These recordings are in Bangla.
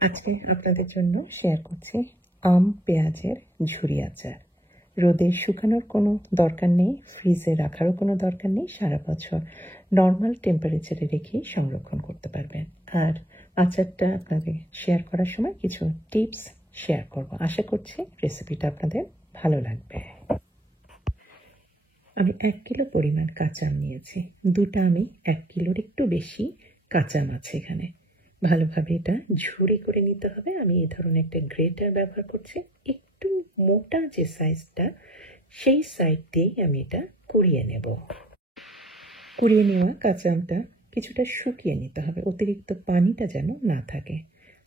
আজকে আপনাদের জন্য শেয়ার করছি আম পেঁয়াজের ঝুরি আচার। রোদে শুকানোর কোনো দরকার নেই, ফ্রিজে রাখারও কোনো দরকার নেই, সারা বছর নর্মাল টেম্পারেচারে রেখেই সংরক্ষণ করতে পারবেন। আর আচারটা আপনাদের শেয়ার করার সময় কিছু টিপস শেয়ার করব। আশা করছি রেসিপিটা আপনাদের ভালো লাগবে। আমি 1 কিলো পরিমাণ কাঁচা আম নিয়েছি। দুটা আমি 1 কিলোর একটু বেশি কাঁচা আম আছে এখানে। ভালোভাবে এটা ঝুরি করে নিতে হবে। আমি এই ধরনের একটা গ্রেটার ব্যবহার করছি। একটু মোটা যে সাইজটা, সেই সাইড দিয়েই আমি এটা কুড়িয়ে নেব। কুড়িয়ে নেওয়া কাঁচা আমটা কিছুটা শুকিয়ে নিতে হবে, অতিরিক্ত পানিটা যেন না থাকে।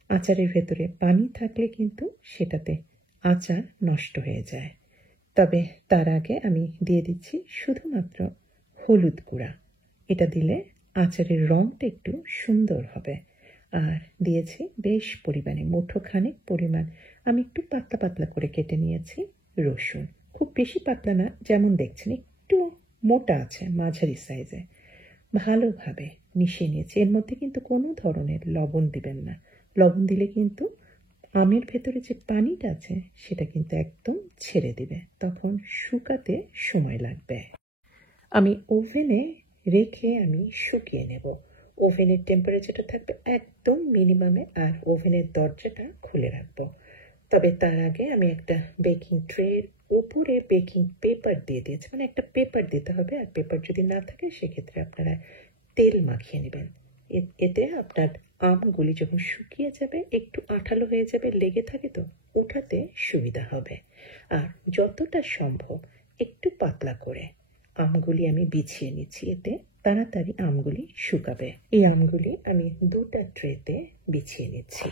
আচারের ভেতরে পানি থাকলে কিন্তু সেটাতে আচার নষ্ট হয়ে যায়। তবে তার আগে আমি দিয়ে দিচ্ছি শুধুমাত্র হলুদ গুঁড়া। এটা দিলে আচারের রঙটা একটু সুন্দর হবে। আর দিয়েছি বেশ পরিমাণে, মুঠো খানেক পরিমাণ আমি একটু পাতলা পাতলা করে কেটে নিয়েছি রসুন। খুব বেশি পাতলা না, যেমন দেখছেন একটু মোটা আছে, মাঝারি সাইজে। ভালোভাবে মিশিয়ে নিয়েছি। এর মধ্যে কিন্তু কোনো ধরনের লবণ দিবেন না। লবণ দিলে কিন্তু আমের ভেতরে যে পানিটা আছে সেটা কিন্তু একদম ছেড়ে দিবে, তখন শুকাতে সময় লাগবে। আমি ওভেনে রেখে আমি শুকিয়ে নেব। ওভেনের টেম্পারেচারটা থাকবে একদম মিনিমামে, আর ওভেনের দরজাটা খুলে রাখবো। তবে তার আগে আমি একটা বেকিং ট্রের উপরে বেকিং পেপার দিয়ে দিয়েছি, মানে একটা পেপার দিতে হবে। আর পেপার যদি না থাকে সেক্ষেত্রে আপনারা তেল মাখিয়ে নেবেন। এতে আপনার আমগুলি যখন শুকিয়ে যাবে, একটু আঠালো হয়ে যাবে, লেগে থাকে তো উঠাতে সুবিধা হবে। আর যতটা সম্ভব একটু পাতলা করে আমগুলি আমি বিছিয়ে নিচ্ছি, এতে তাড়াতাড়ি আমগুলি শুকাবে। এই আমগুলি আমি দুটা ট্রেতে বিছিয়ে নিচ্ছি।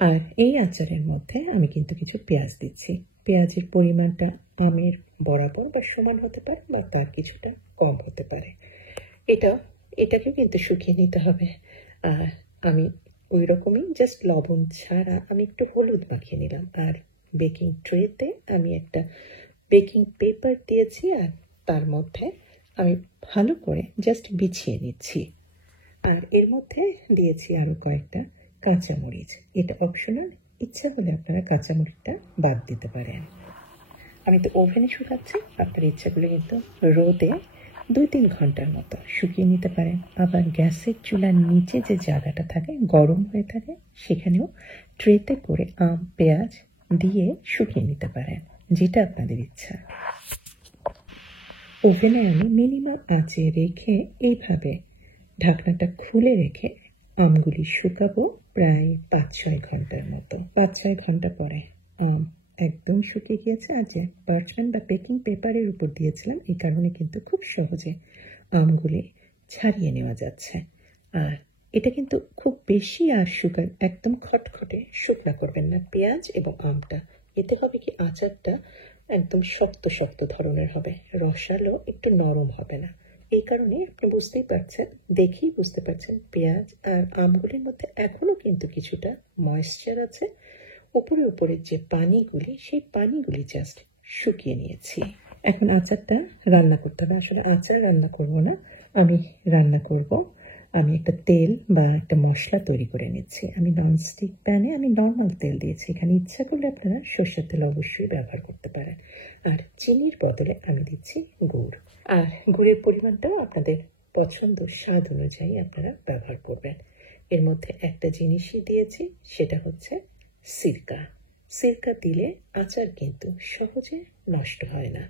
আর এই আচারের মধ্যে আমি কিন্তু কিছু পেঁয়াজ দিচ্ছি। পেঁয়াজের পরিমাণটা আমের বরাবর বা সমান হতে পারে, বা তার কিছুটা কম হতে পারে। এটাকেও কিন্তু শুকিয়ে নিতে হবে। আর আমি ওই রকমই জাস্ট লবণ ছাড়া আমি একটু হলুদ মাখিয়ে নিলাম। আর বেকিং ট্রেতে আমি একটা বেকিং পেপার দিয়েছি, আর তার মধ্যে আমি ভালো করে জাস্ট বিছিয়ে নিচ্ছি। আর এর মধ্যে দিয়েছি আরও কয়েকটা কাঁচামরিচ। এটা অপশনাল, ইচ্ছা হলে আপনারা কাঁচামরিচটা বাদ দিতে পারেন। আমি তো ওভেনে শুকাচ্ছি, আপনার ইচ্ছাগুলো কিন্তু রোদে 2-3 ঘন্টার মতো শুকিয়ে নিতে পারেন। আবার গ্যাসের চুলার নিচে যে জায়গাটা থাকে, গরম হয়ে থাকে, সেখানেও ট্রেতে করে আম পেঁয়াজ দিয়ে শুকিয়ে নিতে পারেন, যেটা আপনাদের ইচ্ছা। ওভেনে আমি মিনিমাম আঁচে রেখে এইভাবে ঢাকনাটা খুলে রেখে আমগুলি শুকাবো প্রায় 5-6 ঘন্টার মতো। 5-6 ঘন্টা পরে আম একদম শুকিয়ে গিয়েছে। আর যে পার্চমেন্ট বা বেকিং পেপারের উপর দিয়েছিলাম, এই কারণে কিন্তু খুব সহজে আমগুলি ছাড়িয়ে নেওয়া যাচ্ছে। আর এটা কিন্তু খুব বেশি আর একদম খটখটে শুকনা করবেন না পেঁয়াজ এবং আমটা। এতে হবে কি, আচারটা একদম শক্ত শক্ত ধরনের হবে, রসালো, একটু নরম হবে না। এই কারণে আপনি বুঝতেই পারছেন, দেখেই বুঝতে পারছেন পেঁয়াজ আর আমগুলির মধ্যে এখনো কিন্তু কিছুটা ময়েশ্চার আছে। উপরে উপরে যে পানিগুলি, সেই পানিগুলি জাস্ট শুকিয়ে নিয়েছি। এখন আচারটা রান্না করতে হবে। আসলে আচার রান্না করব না, আমি রান্না করব, আমি একটা তেল বা একটা মশলা তৈরি করে নিচ্ছি। আমি ননস্টিক প্যানে আমি নর্মাল তেল দিয়েছি। এখানে ইচ্ছা করলে আপনারা সর্ষের তেল অবশ্যই ব্যবহার করতে পারেন। আর চিনির বদলে আমি দিচ্ছি গুড়। আর গুড়ের পরিমাণটাও আপনাদের পছন্দ, স্বাদ অনুযায়ী আপনারা ব্যবহার করবেন। এর মধ্যে একটা জিনিসই দিয়েছি, সেটা হচ্ছে সিরকা। সিরকা দিলে আচার কিন্তু সহজে নষ্ট হয় না।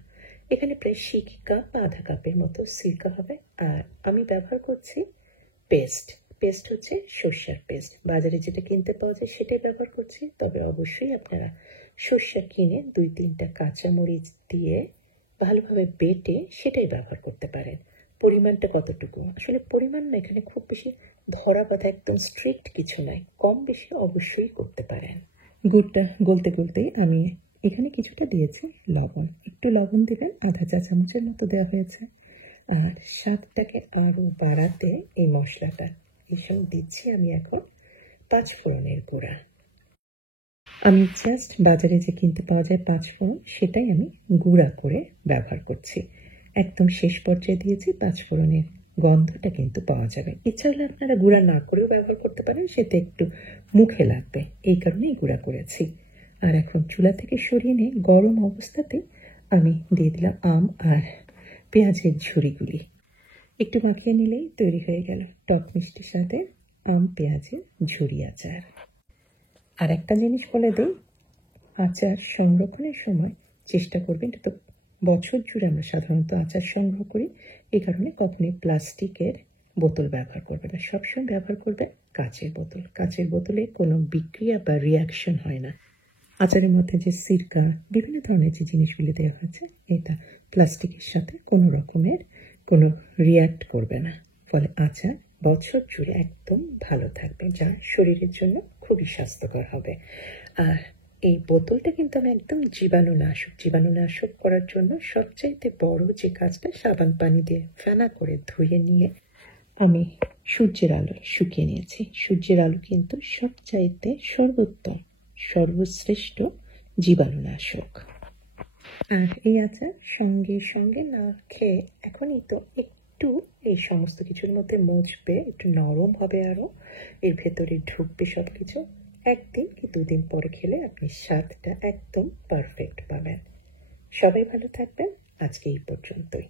এখানে প্রায় 1/6 কাপ বা আধা কাপের মতো সিরকা হবে। আর আমি ব্যবহার করছি পেস্ট হচ্ছে সর্ষের পেস্ট। বাজারে যেটা কিনতে পাওয়া যায় সেটাই ব্যবহার করছি। তবে অবশ্যই আপনারা সর্ষে কিনে 2-3টা কাঁচামরিচ দিয়ে ভালোভাবে বেটে সেটাই ব্যবহার করতে পারেন। পরিমাণটা কতটুকু, আসলে পরিমাণ না এখানে খুব বেশি ধরা বাঁধা একদম স্ট্রিক্ট কিছু নাই, কম বেশি অবশ্যই করতে পারেন। গুড়টা গলতে গলতেই আমি এখানে কিছুটা দিয়েছি লবণ। একটু লবণ দিবেন, আধা চা চামচের মতো দেওয়া হয়েছে। আর স্বাদটাকে আরও বাড়াতে এই মশলাটা এসব দিচ্ছি আমি এখন 5 ফোড়নের গুঁড়া। আমি জাস্ট বাজারে যে কিনতে পাওয়া যায় 5 ফোড়ন, সেটাই আমি গুঁড়া করে ব্যবহার করছি। একদম শেষ পর্যায়ে দিয়েছি 5 ফোড়নের গন্ধটা কিন্তু পাওয়া যাবে। ইচ্ছা হলে আপনারা গুঁড়া না করেও ব্যবহার করতে পারেন, সেটা একটু মুখে লাগবে, এই কারণেই গুঁড়া করেছি। আর এখন চুলা থেকে সরিয়ে নিয়ে গরম অবস্থাতে আমি দিয়ে দিলাম আম আর পেঁয়াজের ঝুড়িগুলি। একটু মাখিয়ে নিলেই তৈরি হয়ে গেল টক মিষ্টি স্বাদের আম পেঁয়াজের ঝুড়ি আচার। আর একটা জিনিস বলে দিই, আচার সংরক্ষণের সময় চেষ্টা করবেন, এটা তো বছর জুড়ে আমরা সাধারণত আচার সংগ্রহ করি, এই কারণে কখনোই প্লাস্টিকের বোতল ব্যবহার করবে না, সবসময় ব্যবহার করবে কাচের বোতল। কাচের বোতলে কোনো বিক্রিয়া বা রিয়াকশন হয় না। আচারের মধ্যে যে সিরকা, বিভিন্ন ধরনের যে জিনিসগুলি দেওয়া হয়েছে, এটা প্লাস্টিকের সাথে কোনো রকমের কোনো রিয়াক্ট করবে না, ফলে আচার বছর জুড়ে একদম ভালো থাকবে, যা শরীরের জন্য খুবই স্বাস্থ্যকর হবে। আর এই বোতলটা কিন্তু আমি একদম জীবাণুনাশক করার জন্য সবচাইতে বড় যে কাজটা, সাবান পানি দিয়ে ফেনা করে ধুয়ে নিয়ে আমি সূর্যের আলো শুকিয়ে নিয়েছি। সূর্যের আলো কিন্তু সবচাইতে সর্বোত্তম, সর্বশ্রেষ্ঠ জীবাণুনাশক। আর এই আচার সঙ্গে সঙ্গে না খেয়ে এখনই তো একটু এই সমস্ত কিছুর মধ্যে মুছবে, একটু নরম হবে, আরও এর ভেতরে ঢুকবে সব কিছু। একদিন কি দুদিন পরে খেলে আপনি স্বাদটা একদম পারফেক্ট পাবেন। সবাই ভালো থাকবেন, আজকে এই পর্যন্তই।